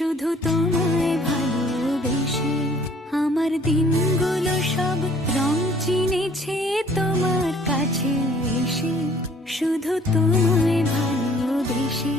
শুধু তোমায় ভালোবেসে আমার দিনগুলো সব রং চিনেছে তোমার কাছে এসে, শুধু তোমায় ভালোবেসে।